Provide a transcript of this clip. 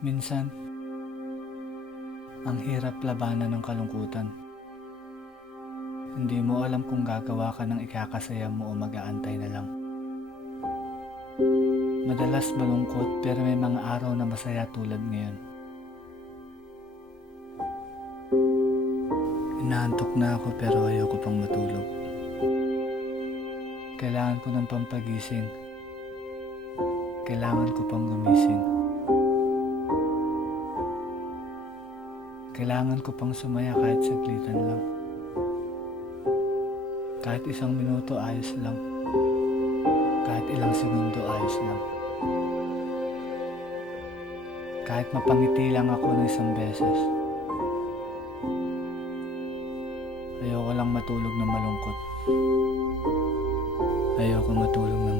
Minsan, ang hirap labanan ng kalungkutan. Hindi mo alam kung gagawa ka ng ikakasaya mo o mag-aantay na lang. Madalas malungkot pero may mga araw na masaya tulad ngayon. Inaantok na ako pero ayoko pang matulog. Kailangan ko ng pampagising. Kailangan ko pang gumising. Kailangan ko pang sumaya kahit saglitan lang. Kahit isang minuto ayos lang. Kahit ilang segundo ayos lang. Kahit mapangiti lang ako ng isang beses. Ayoko lang matulog na malungkot. Ayoko matulog na